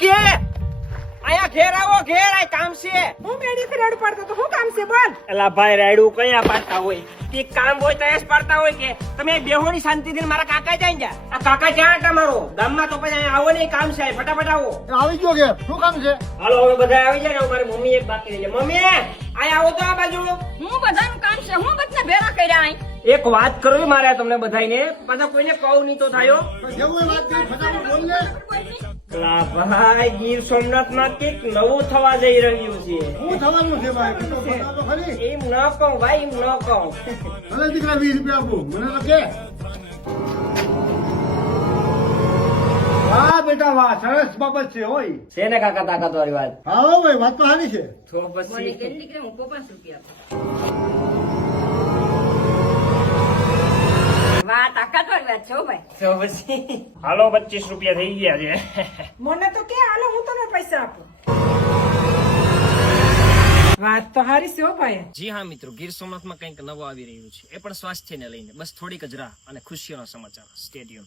કે આયા ઘેર આવો ઘેર આ કામ છે હું મેડી થી રેડ પાડતો તો હું કામ છે બોલ એલા ભાઈ રાયડું કયા પાડતા હોય કે કામ હોય તો એસ પાડતા હોય કે તમે બેહોની શાંતિથી મારા કાકા જાય જા આ કાકા ક્યાં હતા મારો ગામમાં તો પછી અહીંયા આવો ને કામ છે ફટાફટ આવો આવી ગયો કે શું કામ છે? હાલો હવે બધા આવી જાય ને મારી મમ્મી એક બાકી રહી જાય મમ્મી આયા આવો તો આ બાજુ હું બધાનું કામ છે હું બધા ભેરા કર્યા આઈ એક વાત કરવી મારે તમને બધાને પાછા કોઈને કહું નહીં તો થાયો જેવું વાત કરી ફટાફટ બોલ ને. એલા ભાઈ ગીર સોમનાથ માં કઈક નવું થવા જઈ રહ્યું છે શું થવાનું છે ભાઈ? તો બતાવો તો ખરી. એમ ન કહું ભાઈ એમ ન કહું ભલે દીકરા 20 રૂપિયા આપું મને તો કે. વાહ બેટા વાહ, સરસ બાબત છે હોય. છે ને કાકા તાકાત વાળી વાત હા હો ભાઈ, વાત તો સારી છે. તો પછી હું 5 રૂપિયા વાહ તાકાત વાળી વાત છે હો ભાઈ તો પછી હાલો 25 રૂપિયા થઈ ગયા છે મને તો કે હાલો હું તને પૈસા આપું વાત તો હારી છે હો ભાઈ જી હા મિત્રો, ગીર સોમનાથમાં કંઈક નવું આવી રહ્યું છે, એ પણ સ્વાસ્થ્યને લઈને. બસ થોડીક જ રાહ અને ખુશીઓના સમાચાર. Stay tune.